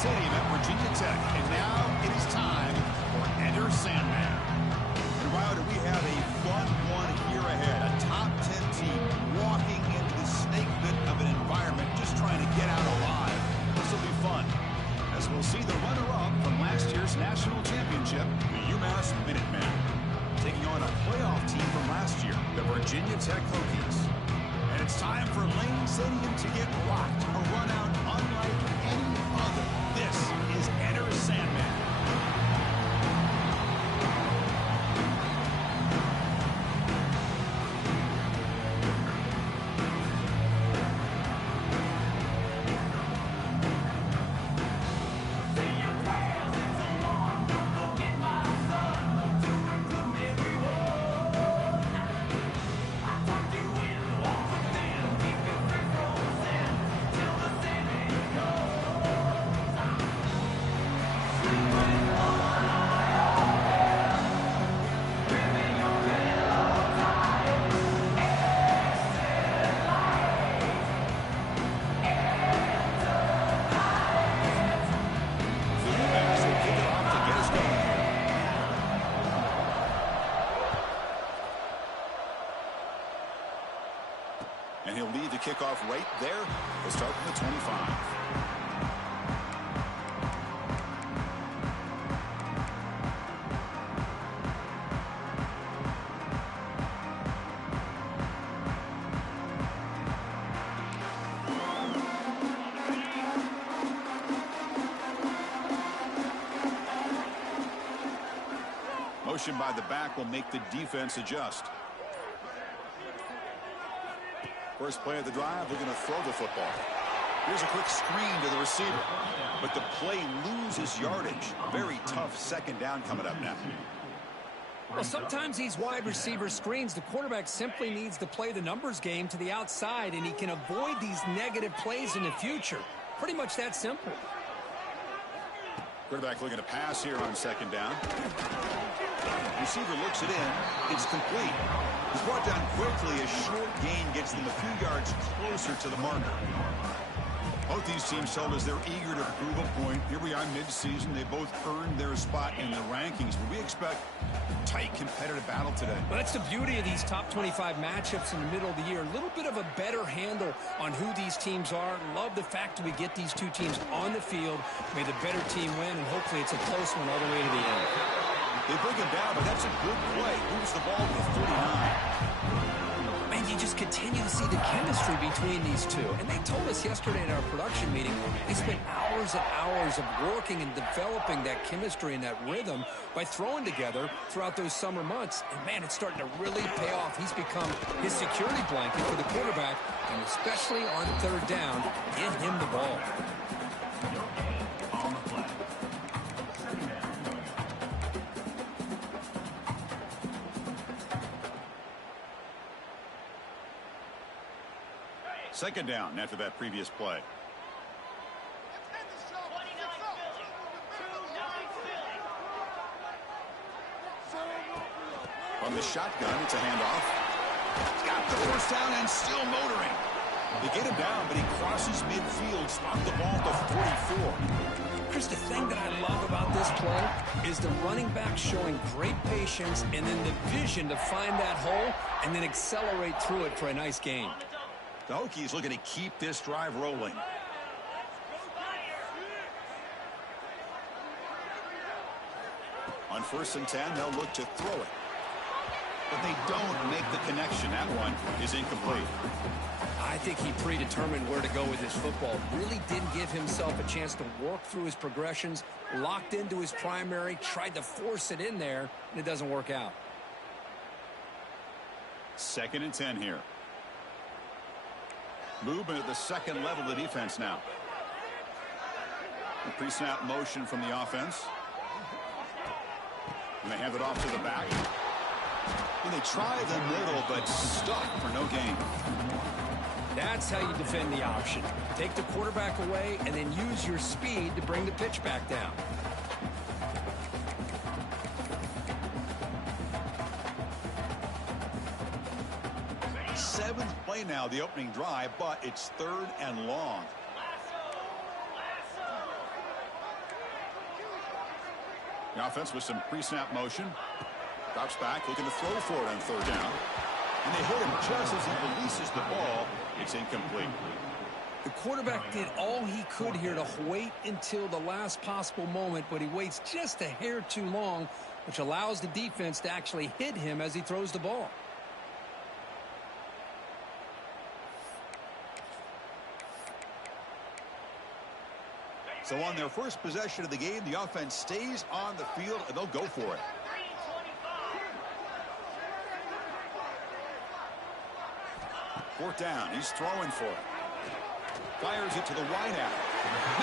Stadium at Virginia Tech. And now it is time for Enter Sandman. And Riley, we have a fun one here ahead. A top 10 team walking into the snake pit of an environment, just trying to get out alive. This will be fun, as we'll see the runner-up from last year's national championship, the UMass Minutemen, taking on a playoff team from last year, the Virginia Tech Hokies. And it's time for Lane Stadium to get rocked, a run out unlike any other. This is Enter Sandman. And he'll lead the kickoff right there. We'll start from the 25. Motion by the back will make the defense adjust. First play of the drive, they're going to throw the football. Here's a quick screen to the receiver. But the play loses yardage. Very tough second down coming up now. Well, sometimes these wide receiver screens, the quarterback simply needs to play the numbers game to the outside, and he can avoid these negative plays in the future. Pretty much that simple. Quarterback looking to pass here on second down. Receiver looks it in. It's complete. He's brought down quickly. A short gain gets them a few yards closer to the marker. Both these teams told us they're eager to prove a point. Here we are mid-season. They both earned their spot in the rankings. But we expect tight competitive battle today. Well, that's the beauty of these top 25 matchups in the middle of the year. A little bit of a better handle on who these teams are. Love the fact that we get these two teams on the field. May the better team win, and hopefully it's a close one all the way to the end. They bring him down, but that's a good play. Moves the ball to 49. And you just continue to see the chemistry between these two. And they told us yesterday in our production meeting, they spent hours and hours of working and developing that chemistry and that rhythm by throwing together throughout those summer months. And, man, it's starting to really pay off. He's become his security blanket for the quarterback, and especially on third down, give him the ball. Second down after that previous play. From the shotgun, it's a handoff. Got the first down and still motoring. They get him down, but he crosses midfield, spot the ball to 44. Chris, the thing that I love about this play is the running back showing great patience and then the vision to find that hole and then accelerate through it for a nice gain. The Hokies looking to keep this drive rolling. On 1st and 10, they'll look to throw it. But they don't make the connection. That one is incomplete. I think he predetermined where to go with his football. Really didn't give himself a chance to work through his progressions, locked into his primary, tried to force it in there, and it doesn't work out. 2nd and 10 here. Movement at the second level of the defense now. A pre-snap motion from the offense. And they hand it off to the back. And they try the middle, but stuck for no gain. That's how you defend the option. Take the quarterback away and then use your speed to bring the pitch back down. Seventh play now, the opening drive, but it's 3rd and long. The offense with some pre-snap motion. Drops back, looking to throw for it on third down. And they hit him just as he releases the ball. It's incomplete. The quarterback did all he could here to wait until the last possible moment, but he waits just a hair too long, which allows the defense to actually hit him as he throws the ball. So on their first possession of the game, the offense stays on the field, and they'll go for it. Fourth down. He's throwing for it. Fires it to the wide out.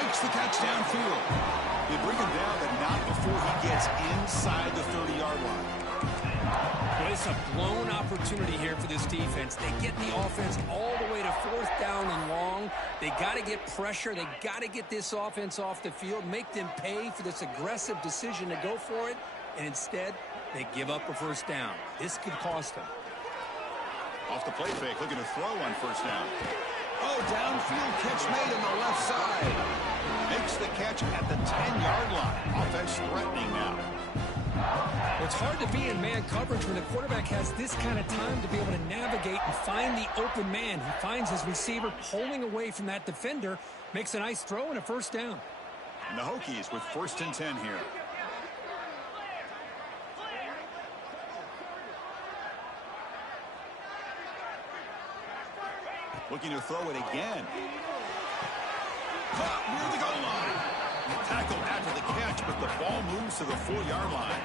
Makes the catch downfield. They bring him down, but not before he gets inside the 30-yard line. Well, it's a blown opportunity here for this defense. They get the offense all the way to fourth down and long. They got to get pressure. They got to get this offense off the field, make them pay for this aggressive decision to go for it, and instead they give up a first down. This could cost them. Off the play fake, looking to throw on first down. Oh, downfield catch made on the left side. Makes the catch at the 10-yard line. Offense threatening now. Well, it's hard to be in man coverage when the quarterback has this kind of time to be able to navigate and find the open man. He finds his receiver pulling away from that defender, makes a nice throw and a first down. And the Hokies with 1st and 10 here. Looking to throw it again. Caught near the goal line. Tackled after the catch, but the ball moves to the 4-yard line.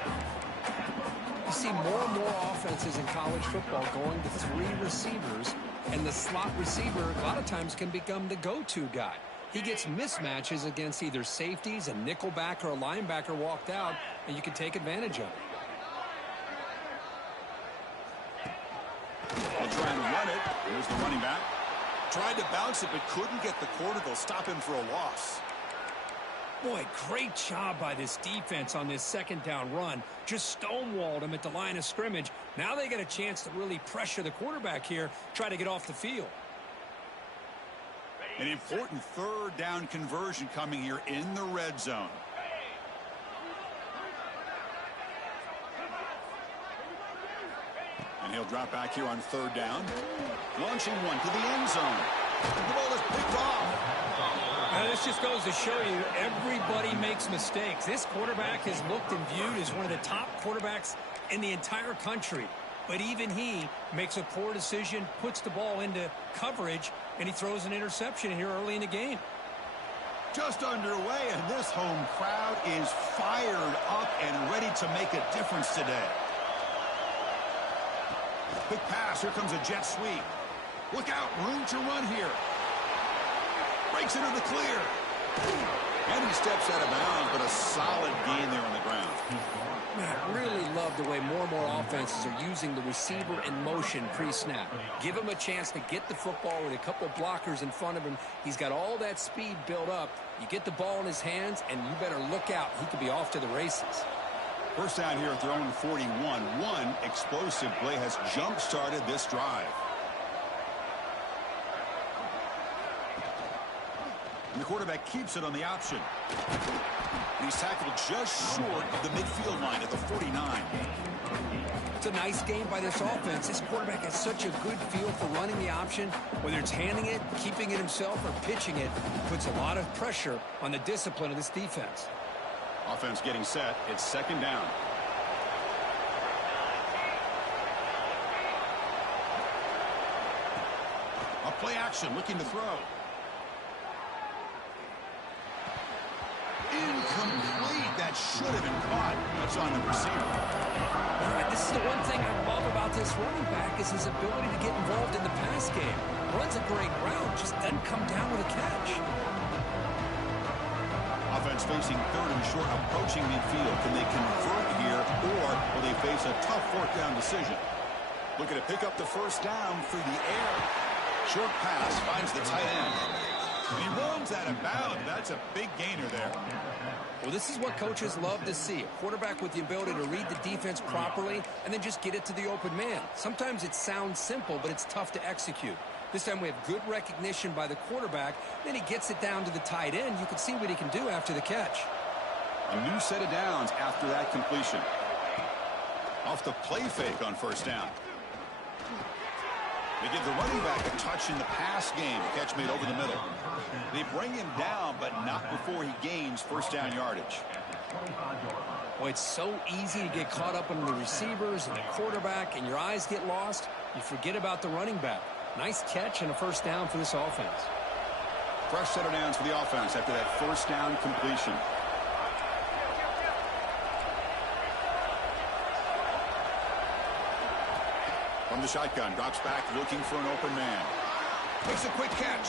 You see more and more offenses in college football going to 3 receivers, and the slot receiver a lot of times can become the go-to guy. He gets mismatches against either safeties, a nickelback, or a linebacker walked out, and you can take advantage of it. They'll try and run it. Here's the running back. Tried to bounce it, but couldn't get the corner. They'll stop him for a loss. Boy, great job by this defense on this second down run. Just stonewalled him at the line of scrimmage. Now they get a chance to really pressure the quarterback here, try to get off the field. An important third down conversion coming here in the red zone. And he'll drop back here on third down. Launching one to the end zone. The ball is picked off. Now, this just goes to show you everybody makes mistakes. This quarterback is looked and viewed as one of the top quarterbacks in the entire country. But even he makes a poor decision, puts the ball into coverage, and he throws an interception here early in the game. Just underway, and this home crowd is fired up and ready to make a difference today. Quick pass. Here comes a jet sweep. Look out. Room to run here. Breaks into the clear. And he steps out of bounds, but a solid gain there on the ground. I really love the way more and more offenses are using the receiver in motion pre-snap. Give him a chance to get the football with a couple blockers in front of him. He's got all that speed built up. You get the ball in his hands, and you better look out. He could be off to the races. First down here at their own 41. One explosive play has jump-started this drive. And the quarterback keeps it on the option. And he's tackled just short of the midfield line at the 49. It's a nice game by this offense. This quarterback has such a good feel for running the option. Whether it's handing it, keeping it himself, or pitching it, puts a lot of pressure on the discipline of this defense. Offense getting set. It's second down. A play action, looking to throw. Incomplete. That should have been caught. That's on the receiver. All right, this is the one thing I love about this running back is his ability to get involved in the pass game. Runs a great route, just doesn't come down with a catch. Offense facing third and short, approaching midfield. Can they convert here, or will they face a tough fourth down decision? Looking to pick up the first down through the air. Short pass finds the tight end. He runs out of bounds. That's a big gainer there. Well, this is what coaches love to see. A quarterback with the ability to read the defense properly and then just get it to the open man. Sometimes it sounds simple, but it's tough to execute. This time we have good recognition by the quarterback. Then he gets it down to the tight end. You can see what he can do after the catch. A new set of downs after that completion. Off the play fake on first down. They give the running back a touch in the pass game. Catch made over the middle. They bring him down, but not before he gains first down yardage. Well, it's so easy to get caught up in the receivers and the quarterback, and your eyes get lost. You forget about the running back. Nice catch and a first down for this offense. Fresh set of downs for the offense after that first down completion. From the shotgun, drops back looking for an open man. Makes a quick catch.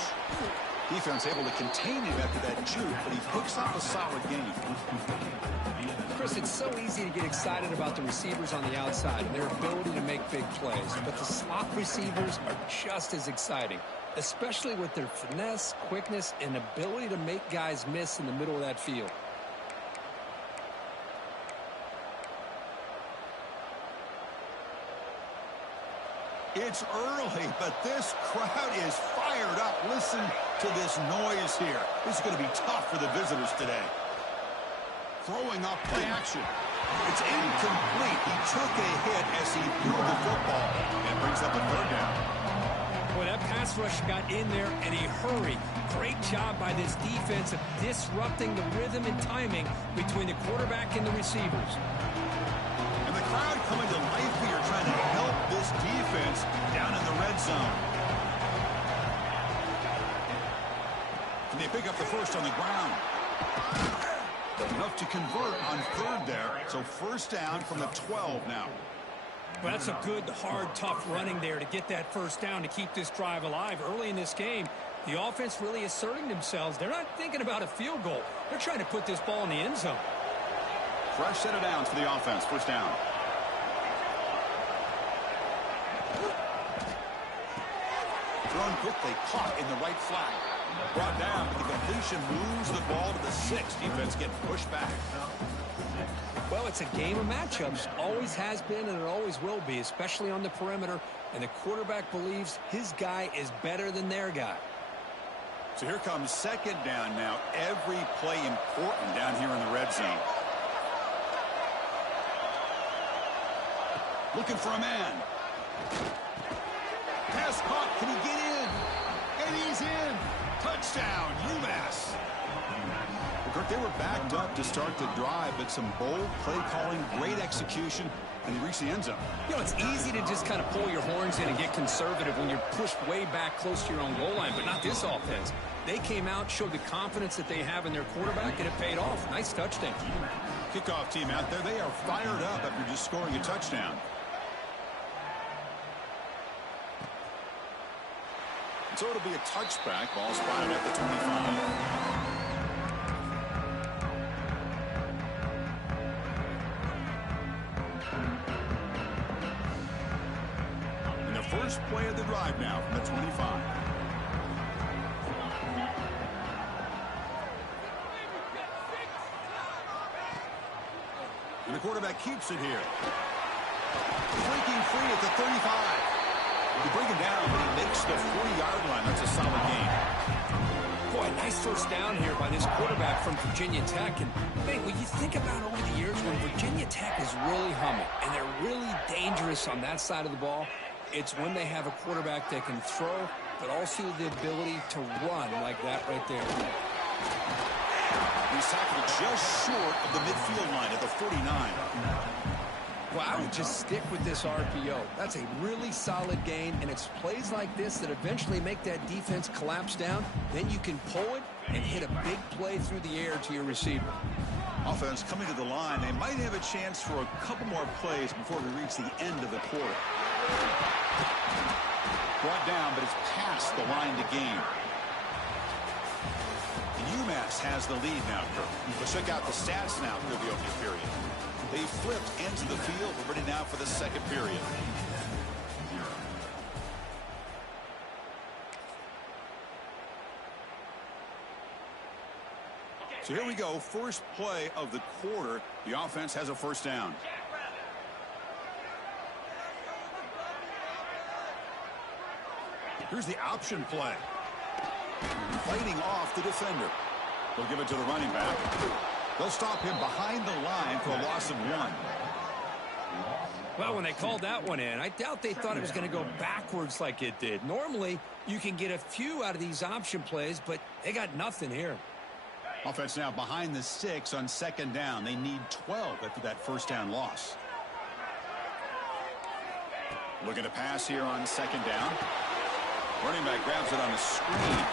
Defense able to contain him after that juke, but he picks up a solid gain. Chris, it's so easy to get excited about the receivers on the outside and their ability to make big plays, but the slot receivers are just as exciting, especially with their finesse, quickness, and ability to make guys miss in the middle of that field. It's early, but this crowd is fired up. Listen to this noise here. This is going to be tough for the visitors today. Throwing off play action. It's incomplete. He took a hit as he threw the football and brings up a third down. Boy, that pass rush got in there in a hurry. Great job by this defense of disrupting the rhythm and timing between the quarterback and the receivers. And the crowd coming to life here, trying to help this defense down in the red zone. And they pick up the first on the ground. Enough to convert on third there. So first down from the 12 now. Well, that's a good, hard, tough running there to get that first down to keep this drive alive. Early in this game, the offense really asserting themselves. They're not thinking about a field goal. They're trying to put this ball in the end zone. Fresh set of downs for the offense. First down. Thrown quickly, caught in the right flat. Brought down, but the completion moves the ball to the 6. Defense getting pushed back. Well, it's a game of matchups. Always has been and it always will be, especially on the perimeter. And the quarterback believes his guy is better than their guy. So here comes second down now. Every play important down here in the red zone. Looking for a man. Pass caught. Can he get in? And he's in. Touchdown, UMass. Kirk, they were backed up to start the drive, but some bold play calling, great execution, and they reached the end zone. You know, it's easy to just kind of pull your horns in and get conservative when you're pushed way back close to your own goal line, but not this offense. They came out, showed the confidence that they have in their quarterback, and it paid off. Nice touchdown. Kickoff team out there, they are fired up after just scoring a touchdown. So it'll be a touchback. Ball spotted at the 25. And the first play of the drive now from the 25. And the quarterback keeps it here. Breaking free at the 35. They bring him down, but he makes the 40-yard line. That's a solid gain. Boy, nice first down here by this quarterback from Virginia Tech. And, man, when you think about over the years when Virginia Tech is really humming and they're really dangerous on that side of the ball, it's when they have a quarterback that can throw, but also the ability to run like that right there. He's tackled just short of the midfield line at the 49. Well, I would just stick with this RPO. That's a really solid gain, and it's plays like this that eventually make that defense collapse down. Then you can pull it and hit a big play through the air to your receiver. Offense coming to the line. They might have a chance for a couple more plays before we reach the end of the quarter. Brought down, but it's past the line to gain. And UMass has the lead now, Kirk. Let's check out the stats now through the opening period. They flipped into the field. We're ready now for the second period. So here we go. First play of the quarter. The offense has a first down. Here's the option play. Fighting off the defender. They'll give it to the running back. They'll stop him behind the line for a loss of 1. Well, when they called that one in, I doubt they thought it was going to go backwards like it did. Normally, you can get a few out of these option plays, but they got nothing here. Offense now behind the 6 on 2nd down. They need 12 after that first down loss. Looking to pass here on 2nd down. Running back grabs it on the screen.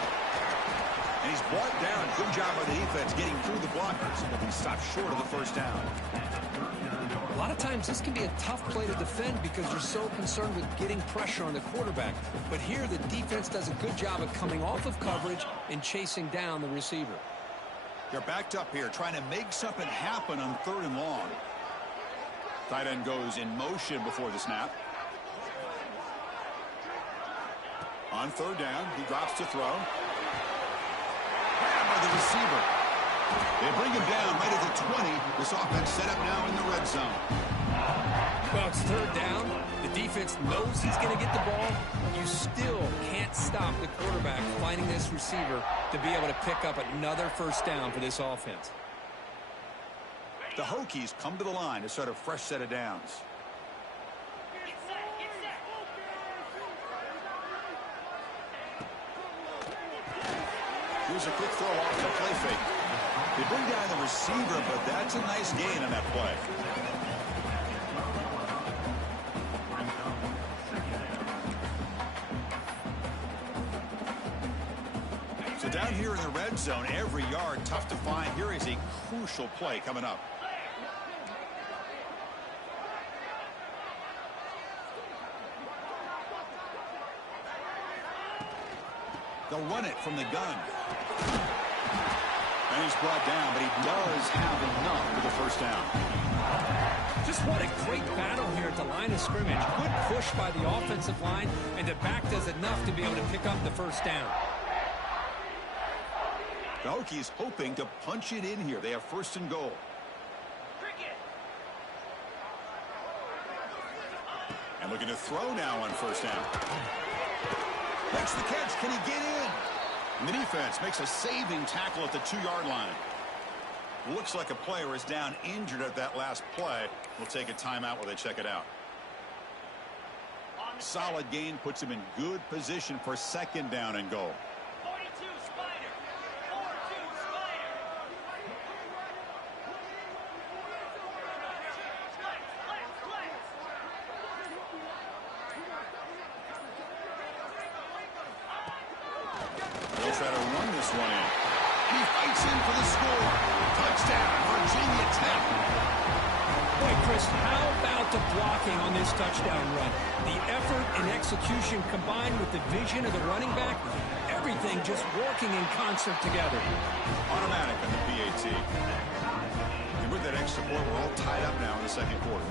And he's brought down. Good job by the defense getting through the blockers. But he stopped short of the first down. A lot of times this can be a tough play to defend because you're so concerned with getting pressure on the quarterback. But here the defense does a good job of coming off of coverage and chasing down the receiver. They're backed up here trying to make something happen on 3rd and long. Tight end goes in motion before the snap. On 3rd down, he drops to throw. Grab by the receiver. They bring him down right at the 20. This offense set up now in the red zone. Well, it's 3rd down. The defense knows he's going to get the ball. You still can't stop the quarterback finding this receiver to be able to pick up another first down for this offense. The Hokies come to the line to start a fresh set of downs. Here's a quick throw off the play fake. They bring down the receiver, but that's a nice gain on that play. So down here in the red zone, every yard tough to find. Here is a crucial play coming up. They'll run it from the gun. And he's brought down, but he does have enough for the first down. Just what a great battle here at the line of scrimmage. Good push by the offensive line, and the back does enough to be able to pick up the first down. The Hokies hoping to punch it in here. They have 1st and goal. And looking to throw now on 1st down. Makes the catch. Can he get in? And the defense makes a saving tackle at the 2-yard line. Looks like a player is down injured at that last play. We'll take a timeout while they check it out. Solid gain puts him in good position for 2nd down and goal. 42 Spider. 4-2 Spider. They'll try to run this one in. And he fights in for the score. Touchdown, Virginia Tech. Boy, Chris, how about the blocking on this touchdown run? The effort and execution combined with the vision of the running back, everything just working in concert together. Automatic on the PAT. And with that extra point, we're all tied up now in the 2nd quarter.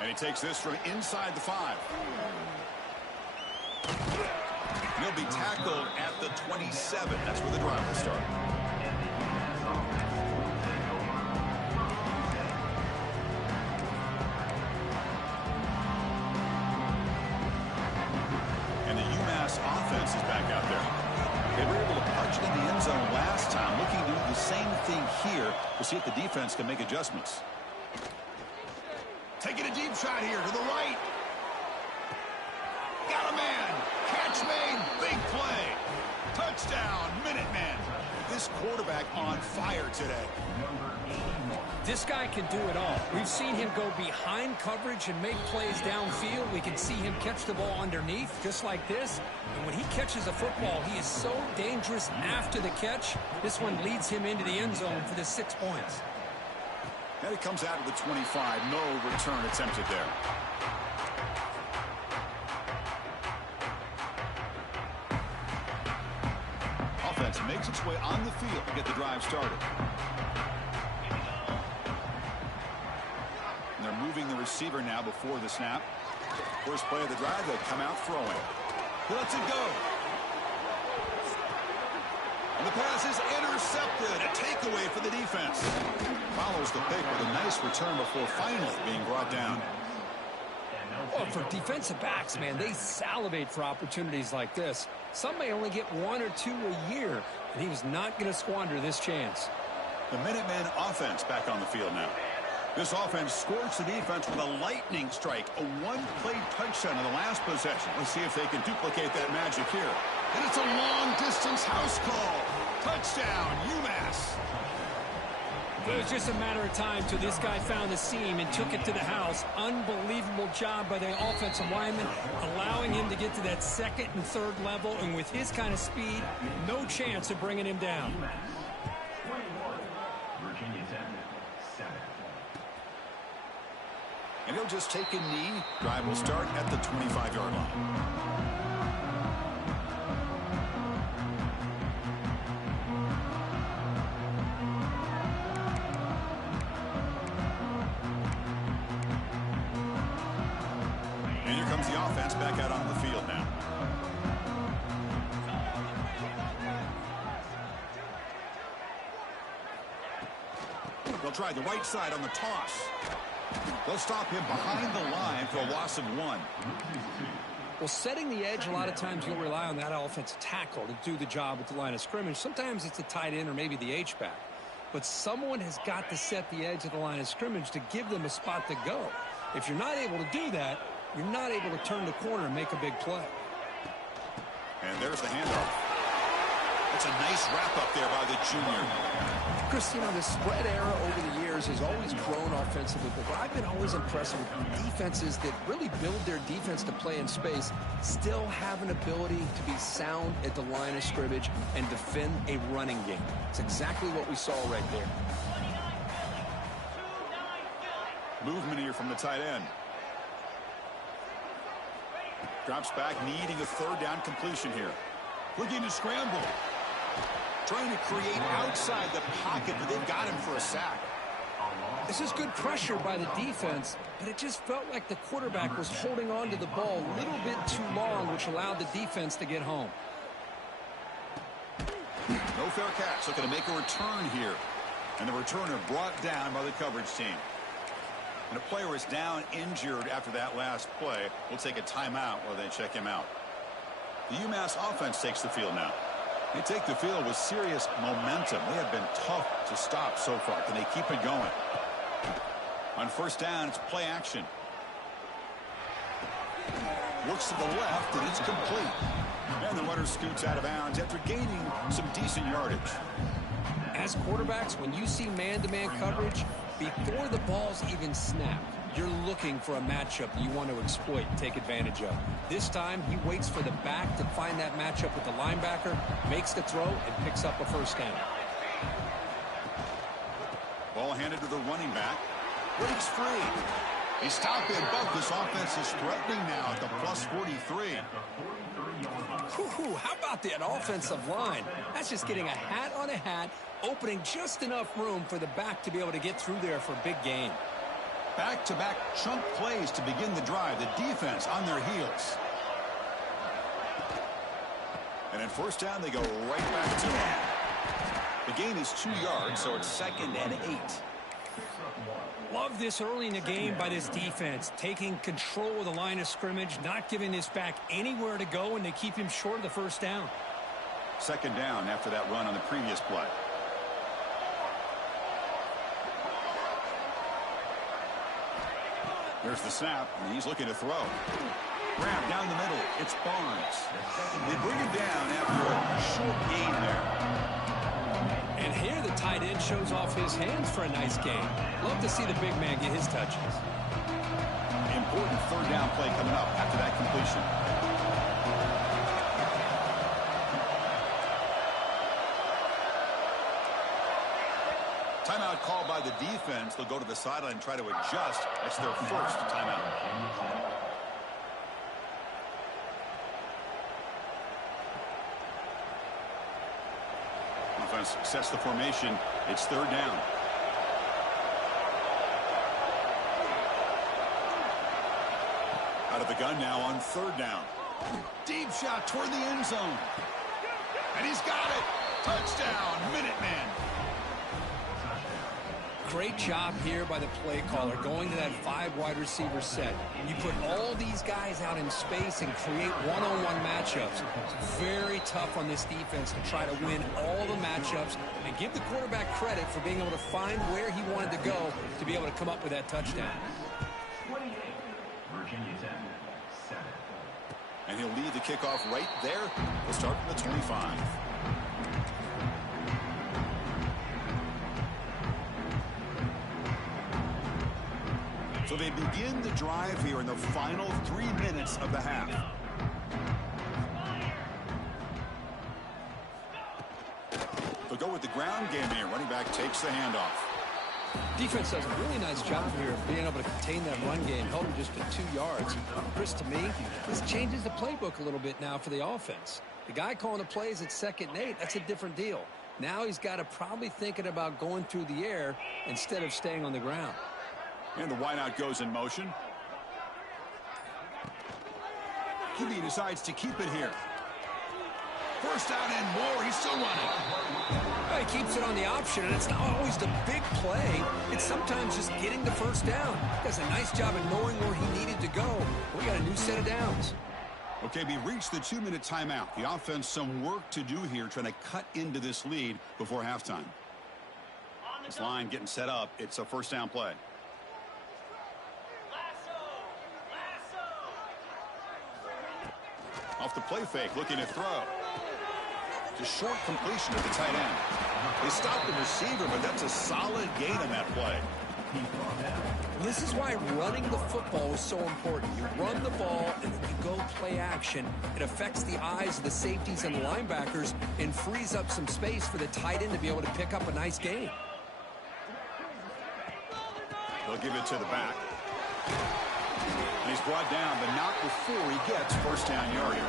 And he takes this from inside the 5. And he'll be tackled at the 27. That's where the drive will start. And the UMass offense is back out there. They were able to punch it in the end zone last time. Looking to do the same thing here to see if the defense can make adjustments. Taking a deep shot here to the right. Got a man. Catch made. Big play. Touchdown, Minutemen. This quarterback on fire today. This guy can do it all. We've seen him go behind coverage and make plays downfield. We can see him catch the ball underneath, just like this. And when he catches a football, he is so dangerous after the catch. This one leads him into the end zone for the 6 points. And it comes out of the 25. No return attempted there. Offense makes its way on the field to get the drive started. And they're moving the receiver now before the snap. First play of the drive, they come out throwing. He lets it go. And the pass is intercepted. A takeaway for the defense. Follows the pick with a nice return before finally being brought down. Oh, for defensive backs, man, they salivate for opportunities like this. Some may only get 1 or 2 a year, and he was not going to squander this chance. The Minutemen offense back on the field now. This offense scorched the defense with a lightning strike, a one-play touchdown in the last possession. Let's see if they can duplicate that magic here. And it's a long-distance house call. Touchdown, UMass. It was just a matter of time till this guy found the seam and took it to the house. Unbelievable job by the offensive lineman, allowing him to get to that second and third level, and with his kind of speed, no chance of bringing him down. And he'll just take a knee. Drive will start at the 25-yard line. And here comes the offense back out on the field now. They'll try the right side on the toss. They'll stop him behind the line for a loss of 1. Well, setting the edge, a lot of times you'll rely on that offensive tackle to do the job at the line of scrimmage. Sometimes it's the tight end or maybe the H-back. But someone has got to set the edge of the line of scrimmage to give them a spot to go. If you're not able to do that, you're not able to turn the corner and make a big play. And there's the handoff. That's a nice wrap-up there by the junior. Chris, you know, the spread era over the years has always grown offensively, but I've been always impressed with defenses that really build their defense to play in space, still have an ability to be sound at the line of scrimmage and defend a running game. It's exactly what we saw right there. Movement here from the tight end. Drops back, needing a third down completion here. Looking to scramble. Trying to create outside the pocket, but they've got him for a sack. This is good pressure by the defense, but it just felt like the quarterback was holding on to the ball a little bit too long, which allowed the defense to get home. No fair catch. Looking to make a return here. And the returner brought down by the coverage team. And a player is down injured after that last play. We'll take a timeout while they check him out. The UMass offense takes the field now. They take the field with serious momentum. They have been tough to stop so far. Can they keep it going? On first down, it's play action. Looks to the left, and it's complete. And the runner scoots out of bounds after gaining some decent yardage. As quarterbacks, when you see man-to-man coverage, before the ball's even snapped, you're looking for a matchup that you want to exploit and take advantage of. This time, he waits for the back to find that matchup with the linebacker, makes the throw, and picks up a first down. Ball handed to the running back. Breaks free. They stop him, but this offense is threatening now at the plus 43. How about that offensive line? That's just getting a hat on a hat, opening just enough room for the back to be able to get through there for a big gain. Back-to-back chunk plays to begin the drive. The defense on their heels. And at first down, they go right back to him. The gain is 2 yards, so it's 2nd and 8. Love this early in the game by this defense, taking control of the line of scrimmage, not giving this back anywhere to go, and they keep him short of the first down. 2nd down after that run on the previous play. There's the snap, and he's looking to throw. Grab down the middle. It's Barnes. They bring him down after a short gain there. And here the tight end shows off his hands for a nice gain. Love to see the big man get his touches. Important third down play coming up after that completion. Timeout called by the defense. They'll go to the sideline and try to adjust. That's their first timeout. Offense sets the formation. It's 3rd down. Out of the gun now on 3rd down. Deep shot toward the end zone. And he's got it. Touchdown, Minutemen. Great job here by the play caller going to that 5 wide receiver set. You put all these guys out in space and create one-on-one matchups. It's very tough on this defense to try to win all the matchups and give the quarterback credit for being able to find where he wanted to go to be able to come up with that touchdown. And he'll lead the kickoff right there. We'll start from the 25. So they begin the drive here in the final 3 minutes of the half. They'll go with the ground game here. Running back takes the handoff. Defense does a really nice job here of being able to contain that run game, held him just to 2 yards. Chris, to me, this changes the playbook a little bit now for the offense. The guy calling the plays at 2nd and 8, that's a different deal. Now he's got to probably thinking about going through the air instead of staying on the ground. And the wideout goes in motion. QB decides to keep it here. First down and more. He's still running. Well, he keeps it on the option, and it's not always the big play. It's sometimes just getting the first down. He does a nice job of knowing where he needed to go. We got a new set of downs. Okay, we reached the 2-minute timeout. The offense some work to do here, trying to cut into this lead before halftime. This line getting set up. It's a first down play. Off the play fake, looking to throw. It's a short completion to the tight end. They stopped the receiver, but that's a solid gain on that play. This is why running the football is so important. You run the ball, and then you go play action. It affects the eyes of the safeties and the linebackers and frees up some space for the tight end to be able to pick up a nice gain. They'll give it to the back. And he's brought down, but not before he gets first down yardage.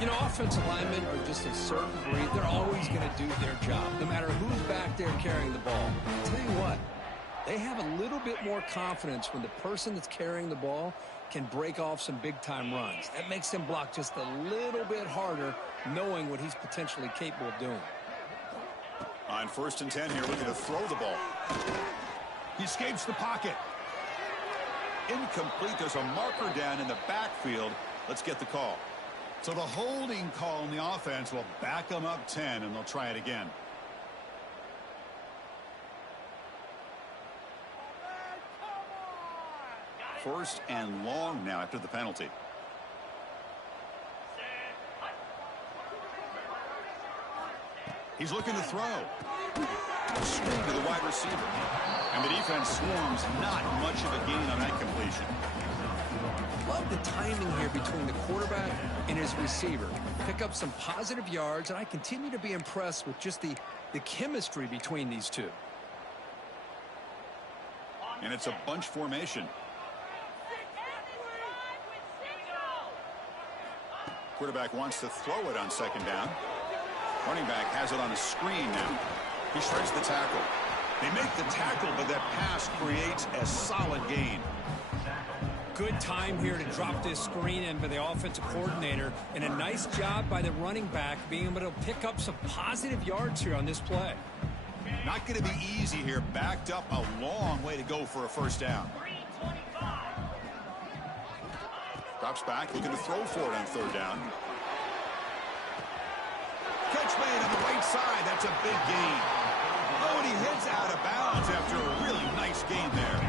You know, offensive linemen are just a certain breed. They're always going to do their job, no matter who's back there carrying the ball. I'll tell you what, they have a little bit more confidence when the person that's carrying the ball can break off some big-time runs. That makes them block just a little bit harder, knowing what he's potentially capable of doing. On 1st and 10 here, looking to throw the ball. He escapes the pocket. Incomplete. There's a marker down in the backfield. Let's get the call. So the holding call on the offense will back them up 10, and they'll try it again. First and long now after the penalty. He's looking to throw. Screen to the wide receiver. And the defense swarms. Not much of a gain on that completion. Love the timing here between the quarterback and his receiver. Pick up some positive yards, and I continue to be impressed with just the chemistry between these two. And it's a bunch formation. Quarterback wants to throw it on 2nd down. Running back has it on a screen now. He shreds the tackle. They make the tackle, but that pass creates a solid gain. Good time here to drop this screen in by the offensive coordinator, and a nice job by the running back being able to pick up some positive yards here on this play. Not going to be easy here. Backed up a long way to go for a first down. Drops back, looking to throw for it on 3rd down. Catch made on the right side. That's a big gain. Oh, and he heads out of bounds after a really nice gain there.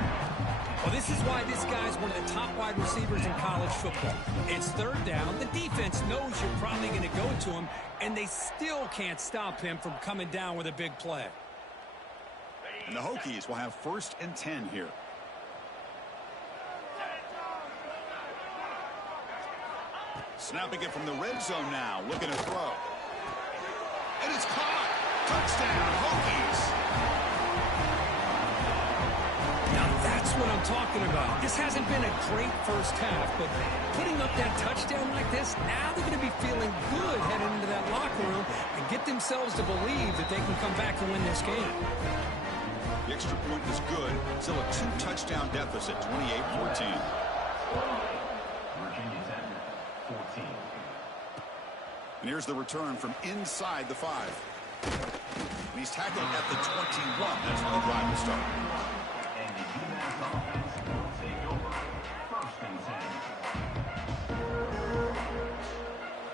Well, this is why this guy's one of the top wide receivers in college football. It's 3rd down. The defense knows you're probably going to go to him, and they still can't stop him from coming down with a big play. And the Hokies will have 1st and 10 here. Snapping it from the red zone now, looking to throw. And it's caught. Touchdown, Hokies. Now that's what I'm talking about. This hasn't been a great first half, but putting up that touchdown like this, now they're going to be feeling good heading into that locker room and get themselves to believe that they can come back and win this game. The extra point is good. Still a 2-touchdown deficit, 28-14. And here's the return from inside the 5. He's tackled at the 21. That's where the drive will start. And the UMass offense will take over. 1st and 10.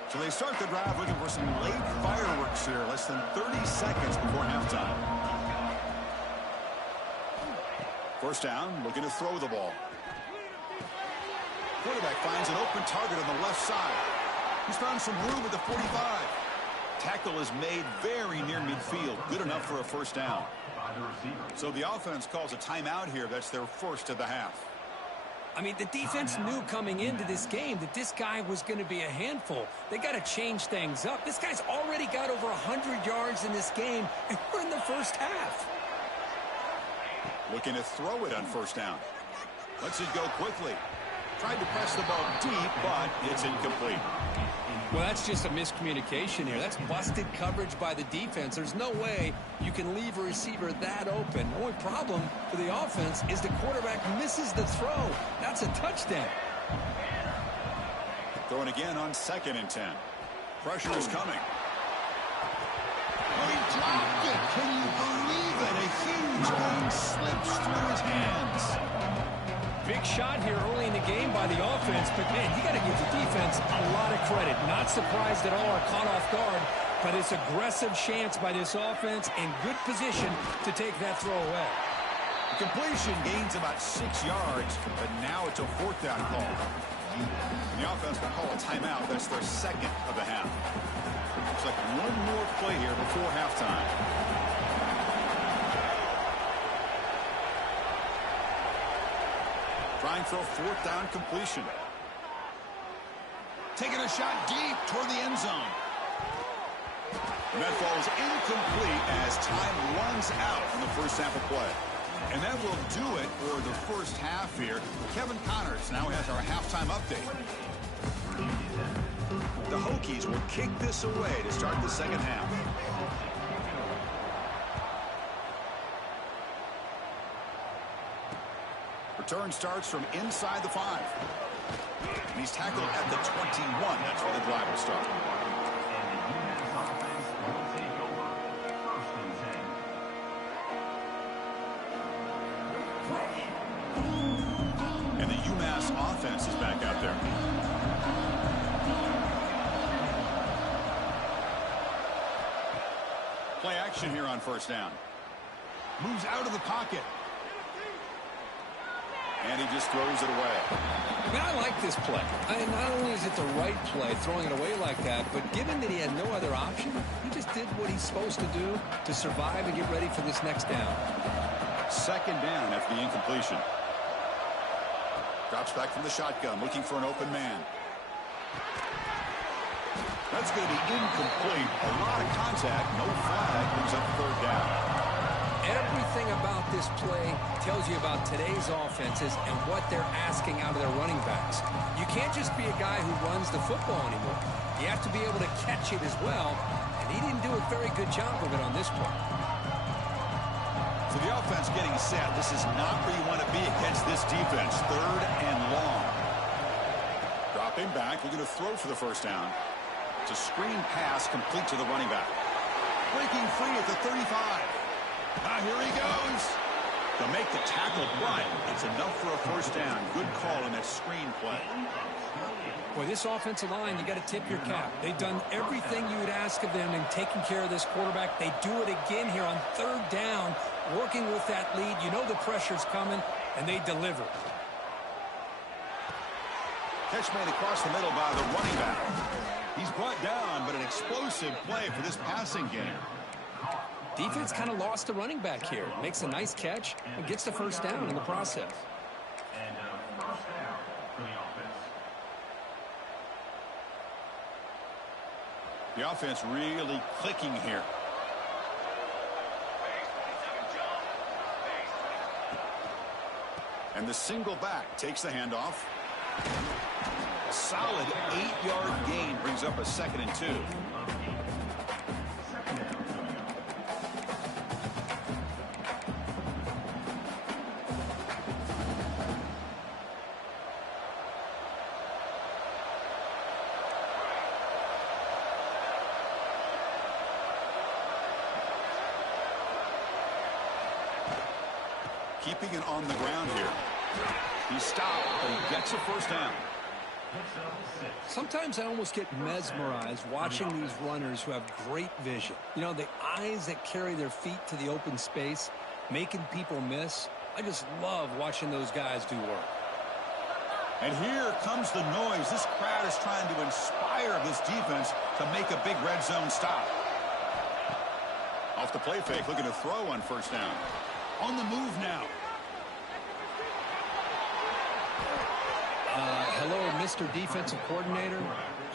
So they start the drive looking for some late fireworks here. Less than 30 seconds before halftime. 1st down, looking to throw the ball. Quarterback finds an open target on the left side. He's found some room at the 45. Tackle is made very near midfield. Good enough for a 1st down. So the offense calls a timeout here. That's their 1st of the half. I mean, the defense knew coming into this game that this guy was going to be a handful. They got to change things up. This guy's already got over 100 yards in this game, and we're in the 1st half. Looking to throw it on 1st down. Lets it go quickly. Tried to press the ball deep, but it's incomplete. Well, that's just a miscommunication here. That's busted coverage by the defense. There's no way you can leave a receiver that open. The only problem for the offense is the quarterback misses the throw. That's a touchdown. Throwing again on 2nd and 10. Pressure is coming. Oh, he dropped it. Can you believe it? A huge game slips through his hands. Big shot here early in the game by the offense, but man, you got to give the defense a lot of credit. Not surprised at all or caught off guard, but it's aggressive chance by this offense and good position to take that throw away. The completion gains about 6 yards, but now it's a 4th down call. And the offense will call a timeout. That's their 2nd of the half. Looks like one more play here before halftime. Trying for a 4th down completion. Taking a shot deep toward the end zone. And that falls incomplete as time runs out in the 1st half of play. And that will do it for the 1st half here. Kevin Connors now has our halftime update. The Hokies will kick this away to start the 2nd half. Return starts from inside the 5. And he's tackled at the 21. That's where the drive will start. And the UMass offense is back out there. Play action here on 1st down. Moves out of the pocket. And he just throws it away. Man, I like this play. Not only is it the right play, throwing it away like that, but given that he had no other option, he just did what he's supposed to do to survive and get ready for this next down. 2nd down after the incompletion. Drops back from the shotgun, looking for an open man. That's going to be incomplete. A lot of contact, no flag, brings up 3rd down. Everything about this play tells you about today's offenses and what they're asking out of their running backs. You can't just be a guy who runs the football anymore. You have to be able to catch it as well, and he didn't do a very good job of it on this play. So the offense getting set. This is not where you want to be against this defense. 3rd and long. Dropping back, looking to throw for the 1st down. It's a screen pass complete to the running back. Breaking free at the 35. Now here he goes. To make the tackle, but it's enough for a 1st down. Good call on that screen play. Boy, this offensive line, you got to tip your cap. They've done everything you would ask of them in taking care of this quarterback. They do it again here on 3rd down, working with that lead. You know the pressure's coming, and they deliver. Catch made across the middle by the running back. He's brought down, but an explosive play for this passing game. Defense kind of lost the running back here. Makes a nice catch and gets the 1st down in the process. And 1st down for the offense. The offense really clicking here. And the single back takes the handoff. A solid 8-yard gain brings up a 2nd and 2. keeping it on the ground here. He stopped, but he gets a first down. Sometimes I almost get mesmerized watching these runners who have great vision. You know, the eyes that carry their feet to the open space, making people miss. I just love watching those guys do work. And here comes the noise. This crowd is trying to inspire this defense to make a big red zone stop. Off the play fake, looking to throw on first down. On the move now. Hello, Mr. Defensive Coordinator.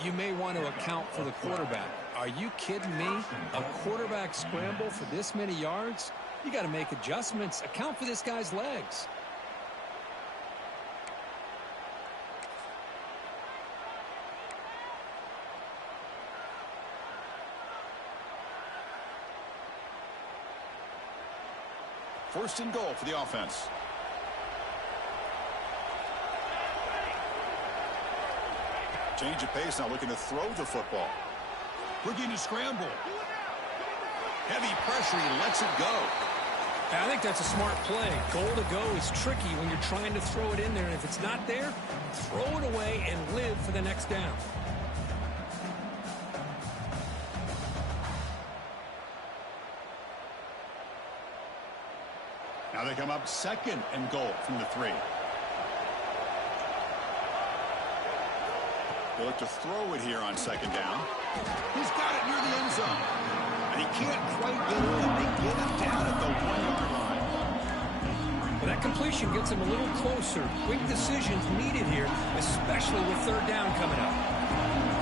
You may want to account for the quarterback. Are you kidding me? A quarterback scramble for this many yards? You got to make adjustments. Account for this guy's legs. First and goal for the offense. Change of pace now, looking to throw the football. Looking to scramble. Heavy pressure, he lets it go. I think that's a smart play. Goal to go is tricky when you're trying to throw it in there. And if it's not there, throw it away and live for the next down. Now they come up second and goal from the 3. They look to throw it here on second down. He's got it near the end zone. And he can't quite get it in. They get him down at the 1-yard line. Well, that completion gets him a little closer. Quick decisions needed here, especially with third down coming up.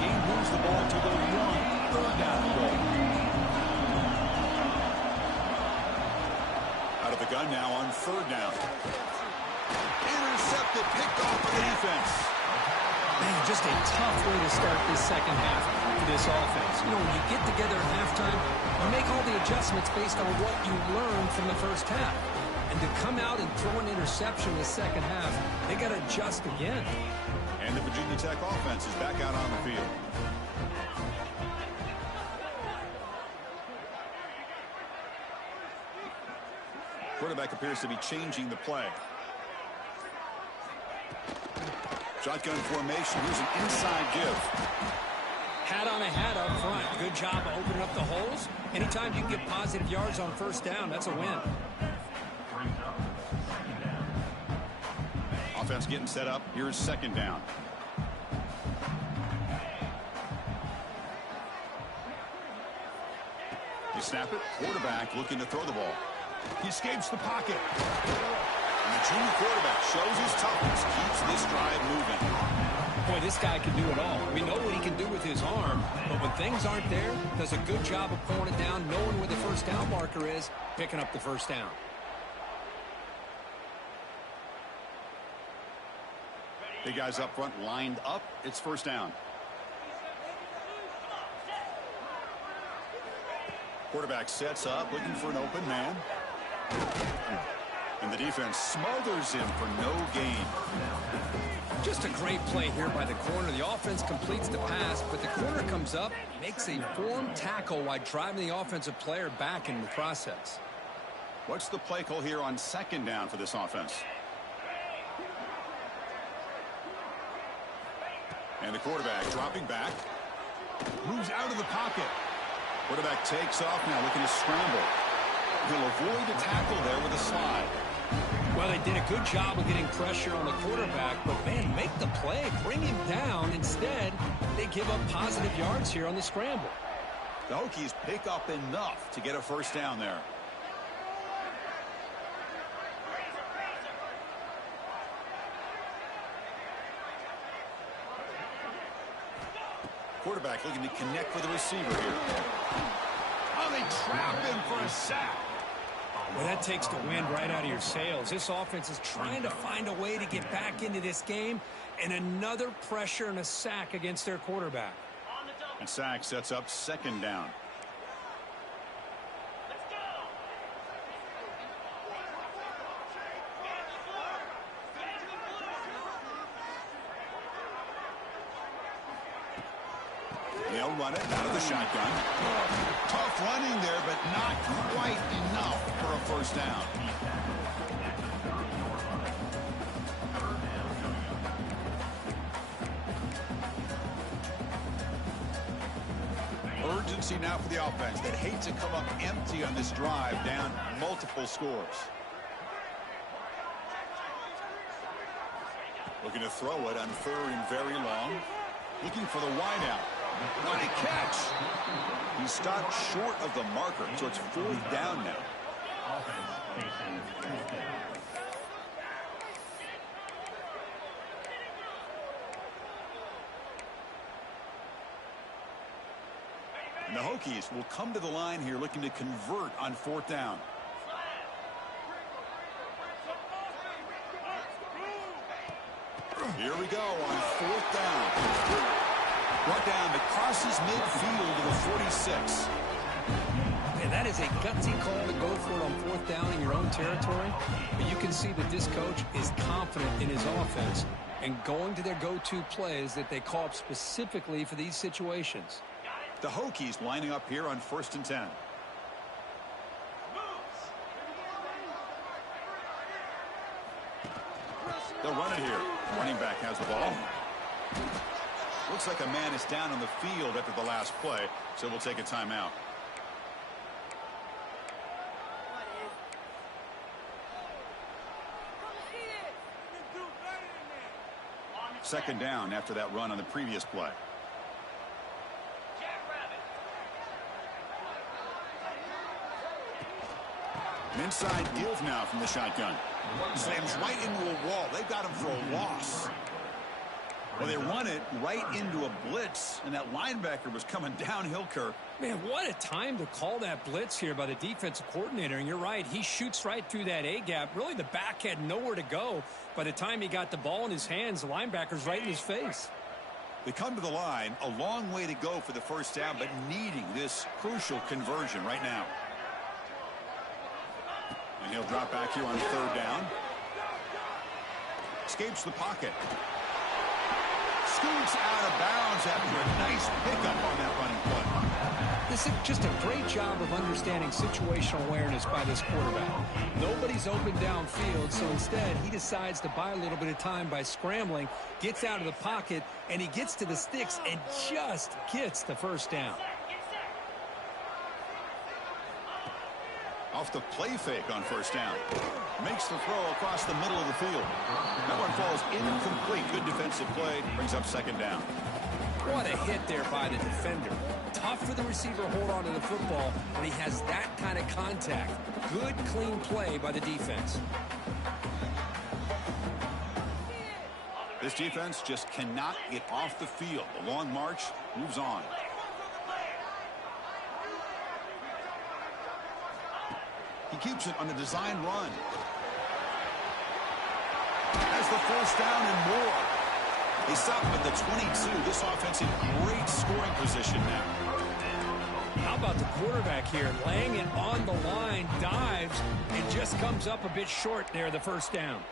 He moves the ball to the 1, third down goal. Out of the gun now on third down. Intercepted, picked off by the defense. Man, just a tough way to start this second half for this offense. You know, when you get together at halftime, you make all the adjustments based on what you learned from the first half. And to come out and throw an interception in the second half, they got to adjust again. And the Virginia Tech offense is back out on the field. Quarterback appears to be changing the play. Shotgun formation. Here's an inside give. Hat on a hat up front. Good job of opening up the holes. Anytime you can get positive yards on first down, that's a win. Offense getting set up. Here's second down. You snap it. Quarterback looking to throw the ball. He escapes the pocket. And the junior quarterback shows his toughness, keeps this drive moving. Boy, this guy can do it all. We know what he can do with his arm, but when things aren't there, does a good job of pulling it down, knowing where the first down marker is, picking up the first down. Big guys up front lined up. It's first down. Quarterback sets up, looking for an open man. And the defense smothers him for no gain. Just a great play here by the corner. The offense completes the pass, but the corner comes up, makes a form tackle while driving the offensive player back in the process. What's the play call here on second down for this offense? And the quarterback dropping back. Moves out of the pocket. Quarterback takes off now, looking to scramble. He'll avoid the tackle there with a slide. Well, they did a good job of getting pressure on the quarterback, but, man, make the play, bring him down. Instead, they give up positive yards here on the scramble. The Hokies pick up enough to get a first down there. Quarterback looking to connect with the receiver here. Oh, they trap him for a sack. Well, that takes the wind right out of your sails. This offense is trying to find a way to get back into this game, and another pressure and a sack against their quarterback. And sack sets up second down. They'll run it out of the shotgun. Tough running there, but not quite enough for a first down. see now for the offense that hate to come up empty on this drive, down multiple scores. Looking to throw it on 3rd and very long. Looking for the wideout. What a catch! He stopped short of the marker, so it's 4th down now. And the Hokies will come to the line here looking to convert on 4th down. Here we go on 4th down. Brought down that crosses midfield to the 46. Man, that is a gutsy call to go for it on 4th down in your own territory. But you can see that this coach is confident in his offense and going to their go-to plays that they call up specifically for these situations. The Hokies lining up here on 1st and 10. They'll run it here. Running back has the ball. Looks like a man is down on the field after the last play, so we'll take a timeout. Second down after that run on the previous play. An inside give now from the shotgun. Slams right into a wall. They've got him for a loss. Well, they run it right into a blitz, and that linebacker was coming downhill, Kirk. Man, what a time to call that blitz here by the defensive coordinator. And you're right, he shoots right through that A-gap. Really, the back had nowhere to go. By the time he got the ball in his hands, the linebacker's right in his face. They come to the line, a long way to go for the 1st down, but needing this crucial conversion right now. And he'll drop back here on 3rd down. Escapes the pocket. Scoots out of bounds after a nice pickup on that running play. This is just a great job of understanding situational awareness by this quarterback. Nobody's open downfield, so instead he decides to buy a little bit of time by scrambling, gets out of the pocket, and he gets to the sticks and just gets the 1st down. Off the play fake on 1st down. Makes the throw across the middle of the field. That one falls incomplete. Good defensive play. Brings up 2nd down. What a hit there by the defender. Tough for the receiver to hold on to the football, but he has that kind of contact. Good, clean play by the defense. This defense just cannot get off the field. The long march moves on. He keeps it on a design run. Has the 1st down and more. They stop him at the 22. This offense in great scoring position now. How about the quarterback here, laying it on the line, dives, and just comes up a bit short there, the 1st down.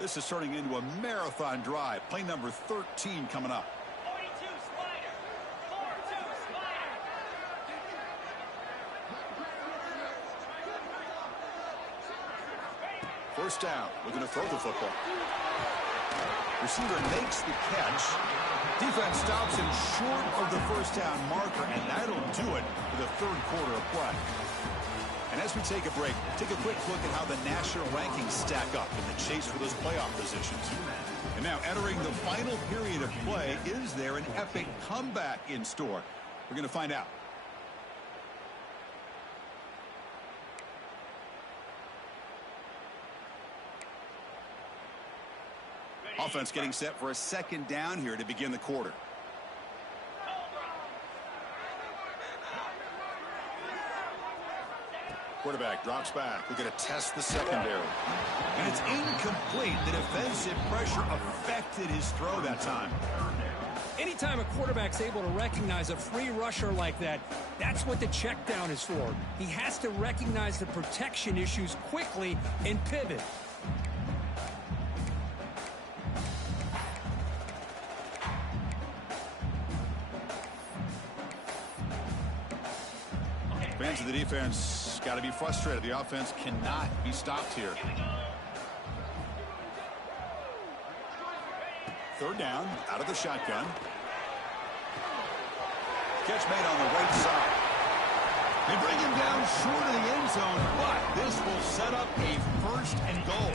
This is turning into a marathon drive. Play number 13 coming up. 42 slider. 4-2 slider. First down. Looking to throw the football. Receiver makes the catch. Defense stops him short of the 1st down marker, and that'll do it for the 3rd quarter of play. And as we take a break, take a quick look at how the national rankings stack up in the chase for those playoff positions. And now entering the final period of play, is there an epic comeback in store? We're going to find out. Offense getting set for a 2nd down here to begin the quarter. Quarterback drops back. We're going to test the secondary. And it's incomplete. The defensive pressure affected his throw that time. Anytime a quarterback's able to recognize a free rusher like that, that's what the check down is for. He has to recognize the protection issues quickly and pivot. Fans of the defense got to be frustrated. The offense cannot be stopped here. Third down, out of the shotgun. Catch made on the right side. They bring him down short of the end zone, but this will set up a first and goal.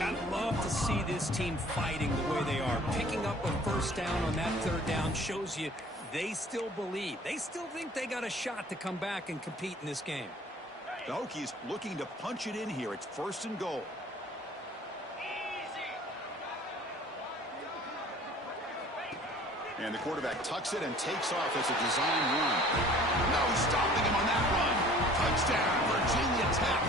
I'd love to see this team fighting the way they are. Picking up a first down on that third down shows you they still believe. They still think they got a shot to come back and compete in this game. The Hokies looking to punch it in here. It's first and goal. And the quarterback tucks it and takes off as a design run. No stopping him on that run. Touchdown, Virginia Tech.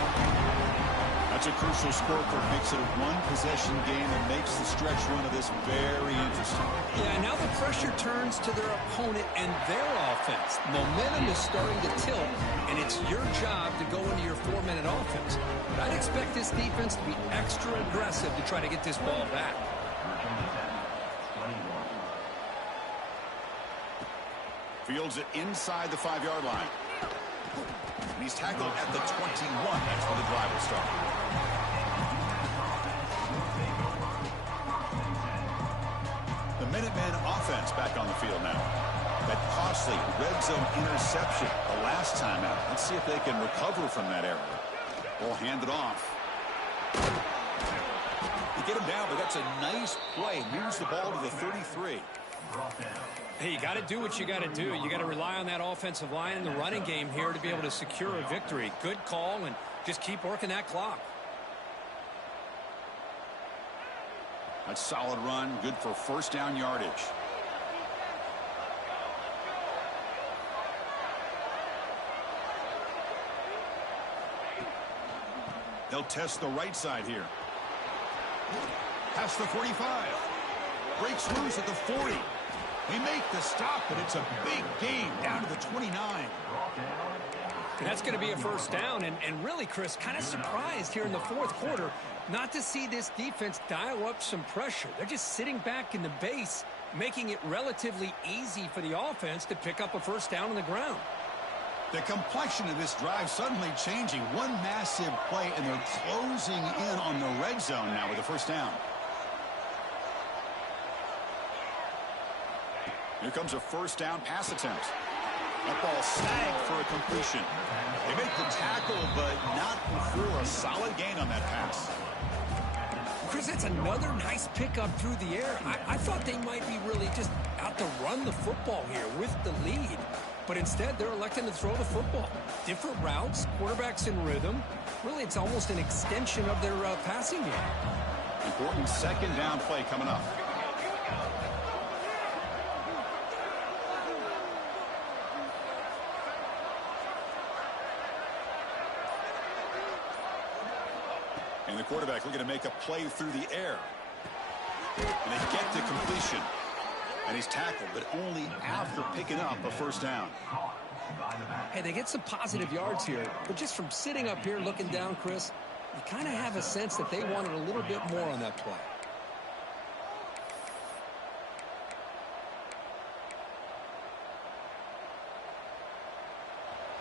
That's a crucial score for makes it a one-possession game and makes the stretch run of this very interesting. Yeah, now the pressure turns to their opponent and their offense. Momentum is starting to tilt, and it's your job to go into your 4-minute offense. But I'd expect this defense to be extra aggressive to try to get this ball back. Fields it inside the 5-yard line. And he's tackled at the 21. That's where the drive will start. The Minutemen offense back on the field now. That costly red zone interception the last time out. Let's see if they can recover from that error. Ball handed off. They get him down, but that's a nice play. Moves the ball to the 33. Hey, you got to do what you got to do. You got to rely on that offensive line in the running game here to be able to secure a victory. Good call, and just keep working that clock. That's solid run, good for first down yardage. They'll test the right side here. Past the 45. Breaks loose at the 40. They make the stop, but it's a big gain down to the 29. And that's going to be a first down. And really, Chris, kind of surprised here in the fourth quarter not to see this defense dial up some pressure. They're just sitting back in the base, making it relatively easy for the offense to pick up a first down on the ground. The complexion of this drive suddenly changing. One massive play, and they're closing in on the red zone now with a first down. Here comes a first down pass attempt. That ball snagged for a completion. They make the tackle, but not before a solid gain on that pass. Chris, that's another nice pickup through the air. I thought they might be really just out to run the football here with the lead. But instead, they're electing to throw the football. Different routes, quarterbacks in rhythm. Really, it's almost an extension of their passing game. Important second down play coming up. And the quarterback looking to make a play through the air. And they get the completion. And he's tackled, but only after picking up a first down. Hey, they get some positive yards here. But just from sitting up here looking down, Chris, you kind of have a sense that they wanted a little bit more on that play.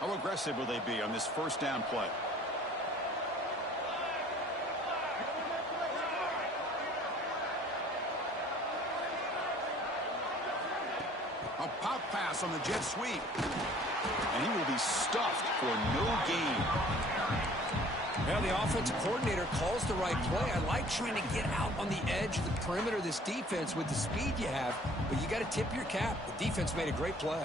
How aggressive will they be on this first down play? A pop pass on the jet sweep. And he will be stuffed for no gain. Well, the offensive coordinator calls the right play. I like trying to get out on the edge of the perimeter of this defense with the speed you have, but you got to tip your cap. The defense made a great play.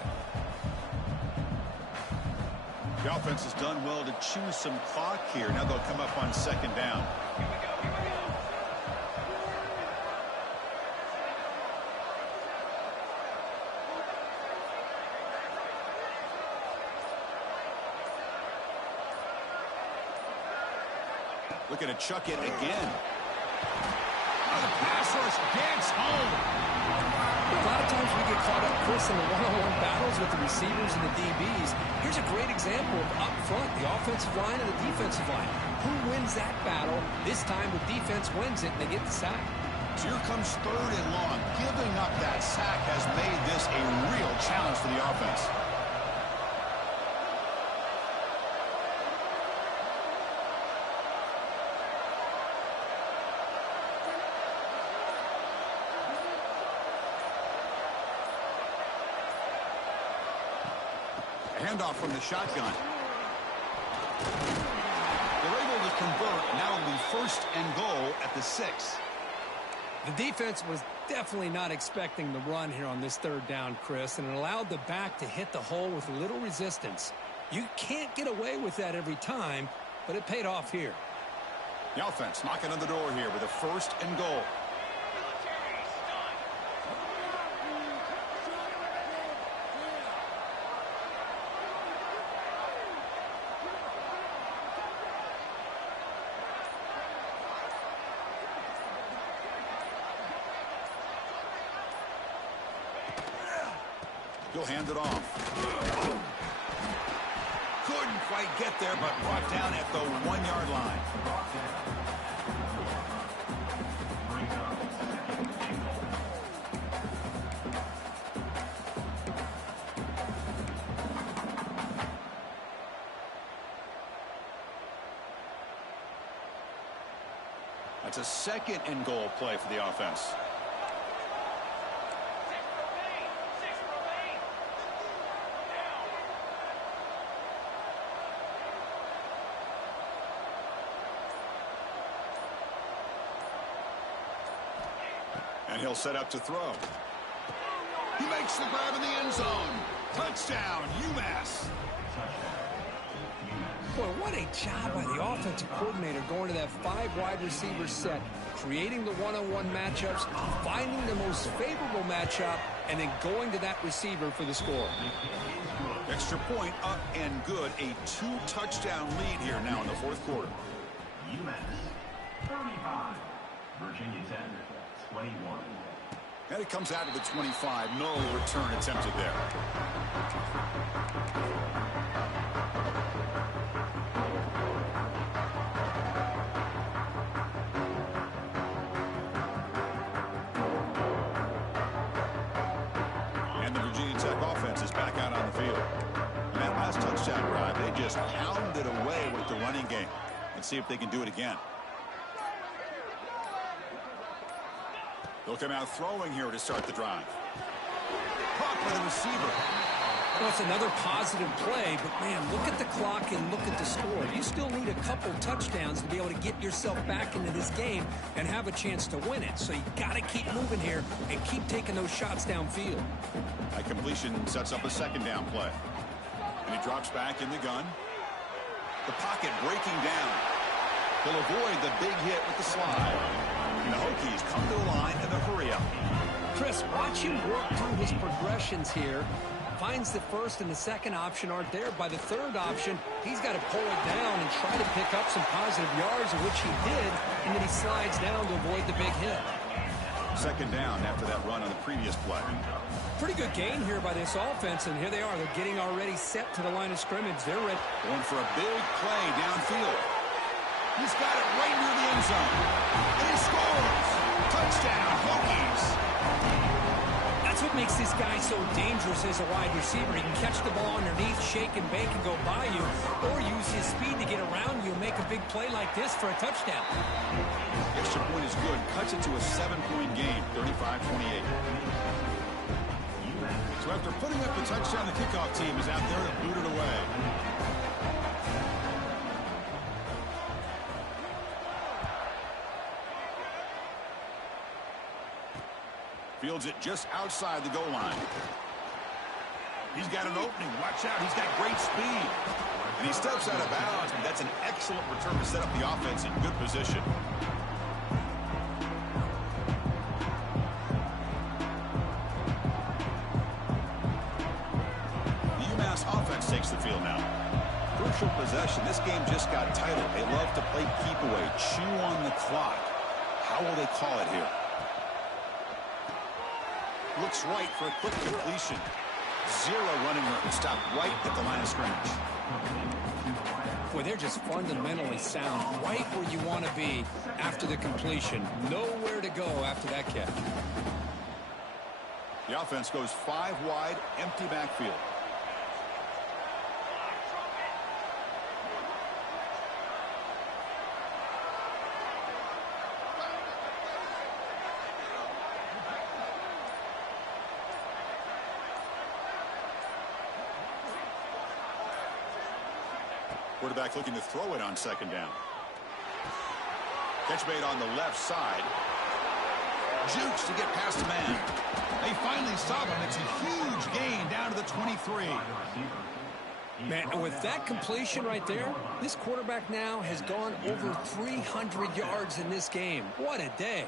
The offense has done well to choose some clock here. Now they'll come up on second down. Looking to chuck it again. Oh, the pass rush gets home. A lot of times we get caught up, Chris, in the one-on-one battles with the receivers and the DBs. Here's a great example of up front, the offensive line and the defensive line. Who wins that battle? This time the defense wins it, and they get the sack. So here comes third and long. Giving up that sack has made this a real challenge for the offense. handoff from the shotgun. They're able to convert. Now it'll be first and goal at the 6. The defense was definitely not expecting the run here on this third down, Chris, and it allowed the back to hit the hole with little resistance. You can't get away with that every time, but it paid off here. The offense knocking on the door here with a first and goal. He'll hand it off. Couldn't quite get there, but brought down at the 1-yard line. That's a second and goal play for the offense. And he'll set up to throw. He makes the grab in the end zone. Touchdown, UMass. Boy, what a job by the offensive coordinator going to that 5 wide receiver set, creating the one-on-one matchups, finding the most favorable matchup, and then going to that receiver for the score. Extra point up and good. A 2-touchdown lead here now in the fourth quarter. UMass 35, Virginia Tech 21. And it comes out of the 25. No return attempted there. And the Virginia Tech offense is back out on the field. And that last touchdown drive, they just pounded away with the running game. Let's see if they can do it again. They'll come out throwing here to start the drive. Caught by the receiver. Well, it's another positive play, but man, look at the clock and look at the score. You still need a couple touchdowns to be able to get yourself back into this game and have a chance to win it. So you got to keep moving here and keep taking those shots downfield. That completion sets up a second down play. And he drops back in the gun. The pocket breaking down. He'll avoid the big hit with the slide. And the Hokies come to the line in the hurry-up. Chris, watch him work through his progressions here. Finds the first and the second option aren't there. By the third option, he's got to pull it down and try to pick up some positive yards, which he did, and then he slides down to avoid the big hit. Second down after that run on the previous play. Pretty good gain here by this offense, and here they are. They're getting already set to the line of scrimmage. They're ready. Going for a big play downfield. He's got it right near the end zone. And he scores! Touchdown, Hokies! That's what makes this guy so dangerous as a wide receiver. He can catch the ball underneath, shake and bake, and go by you, or use his speed to get around you and make a big play like this for a touchdown. Extra point is good. Cuts it to a 7-point game, 35-28. So after putting up the touchdown, the kickoff team is out there to boot it away. Fields it just outside the goal line. He's got an opening. Watch out. He's got great speed. And he steps out of bounds. And that's an excellent return to set up the offense in good position. The UMass offense takes the field now. Crucial possession. This game just got tighter. They love to play keep away, chew on the clock. How will they call it here? Looks right for a quick completion. Zero running room. Stop right at the line of scrimmage. Boy, they're just fundamentally sound. Right where you want to be after the completion. Nowhere to go after that catch. The offense goes 5 wide, empty backfield. Quarterback looking to throw it on second down. Catch made on the left side. Jukes to get past the man. They finally stop him. It's a huge gain down to the 23. Man, and with that completion right there, this quarterback now has gone over 300 yards in this game. What a day.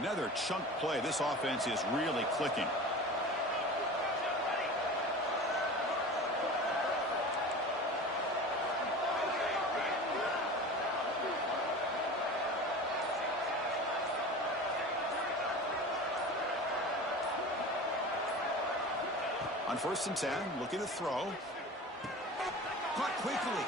Another chunk play. This offense is really clicking. On 1st and 10, looking to throw. Caught quickly.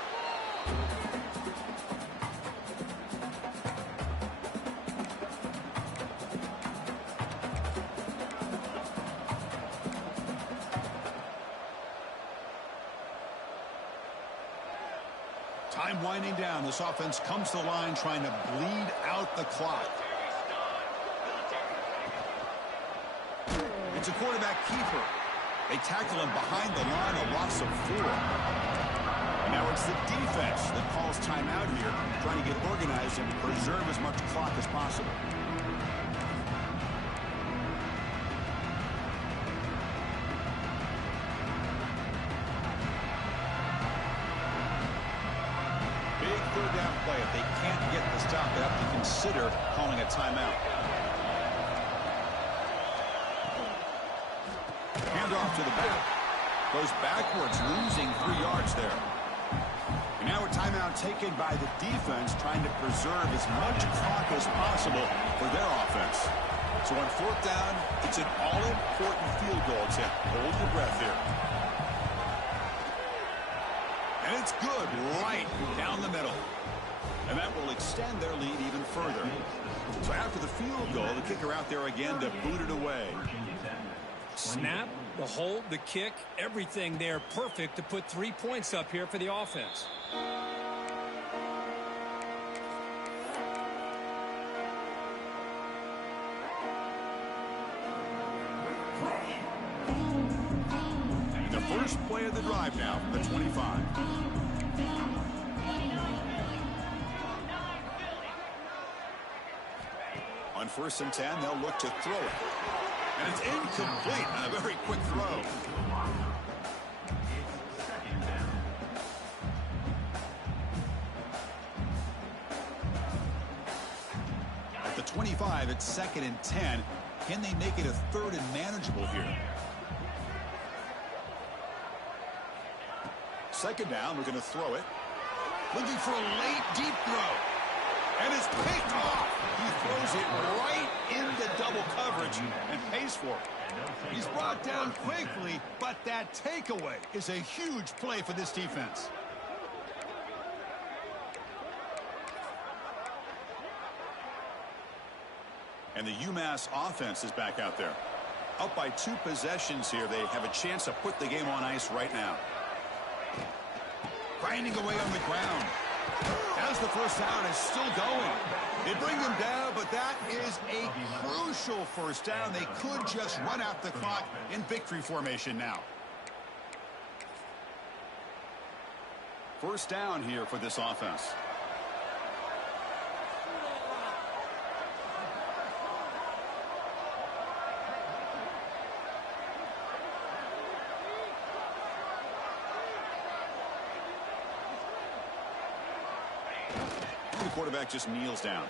Time winding down. This offense comes to the line trying to bleed out the clock. It's a quarterback keeper. They tackle him behind the line, a loss of 4. And now it's the defense that calls timeout here, trying to get organized and preserve as much clock as possible. Big third down play. If they can't get the stop, they have to consider calling a timeout. Off to the back. Goes backwards, losing 3 yards there. And now a timeout taken by the defense, trying to preserve as much clock as possible for their offense. So on 4th down, it's an all-important field goal attempt. Hold your breath here. And it's good, right down the middle. And that will extend their lead even further. So after the field goal, the kicker out there again to boot it away. Snap, the hold, the kick, everything there perfect to put 3 points up here for the offense. The first play of the drive now from the 25. On 1st and 10, they'll look to throw it. And it's incomplete on a very quick throw. At the 25, it's 2nd and 10. Can they make it a 3rd and manageable here? 2nd down, we're going to throw it. Looking for a late, deep throw. And it's picked off. He throws it right into double coverage and pays for it. He's brought down quickly, but that takeaway is a huge play for this defense. And the UMass offense is back out there. Up by 2 possessions here. They have a chance to put the game on ice right now. Grinding away on the ground. As the first down is still going. They bring them down, but that is a crucial first down. They could just run out the clock in victory formation now. First down here for this offense. The quarterback just kneels down.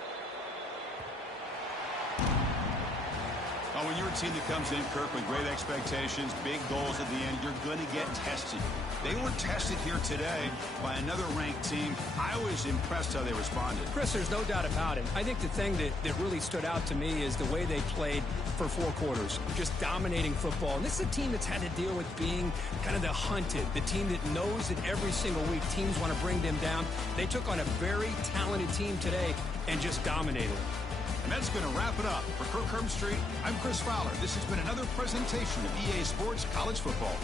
Oh, when you're a team that comes in, Kirk, with great expectations, big goals at the end, you're going to get tested. They were tested here today by another ranked team. I was impressed how they responded. Chris, there's no doubt about it. I think the thing that really stood out to me is the way they played for 4 quarters, just dominating football. And this is a team that's had to deal with being kind of the hunted, the team that knows that every single week teams want to bring them down. They took on a very talented team today and just dominated it. And that's going to wrap it up. For Kirk Herbstreit, I'm Chris Fowler. This has been another presentation of EA Sports College Football.